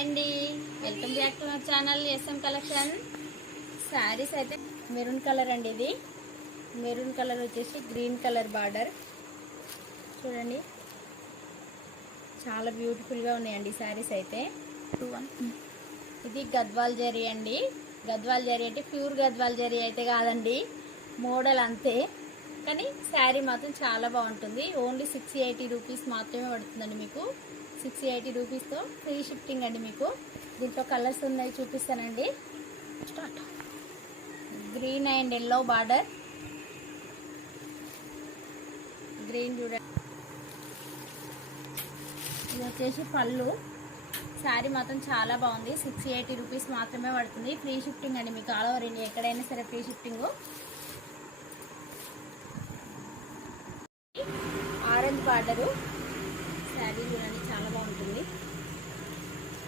అండి, welcome back to our channel S M collection. Saris అయితే maroon colour అండి. ఇది మెరూన్ కలర్ వచ్చేసి గ్రీన్ కలర్ బార్డర్ చూడండి, చాలా బ్యూటిఫుల్గా ఉన్నాయండి శారీస్ అయితే. ఇది గద్వాల్ జరీ అండి. గద్వాల్ జరీ అంటే ప్యూర్ గద్వాల్ జరీ అయితే కాదండి, మోడల్ అంతే, కానీ శారీ మాత్రం చాలా బాగుంటుంది. ఓన్లీ 680 రూపీస్ మాత్రమే పడుతుందండి మీకు. 680 రూపీస్తో ఫ్రీ షిఫ్టింగ్ అండి మీకు. దీంట్లో కలర్స్ ఉన్నాయి, చూపిస్తానండి. Start. Green and yellow border, green చూడండి. ఇది వచ్చేసి పళ్ళు. శారీ మాత్రం చాలా బాగుంది. 680 రూపీస్ మాత్రమే పడుతుంది. ఫ్రీ షిఫ్టింగ్ అండి మీకు, ఆల్ ఓవర్ ఇండియా ఎక్కడైనా సరే free shifting. Orange border sari చూడండి,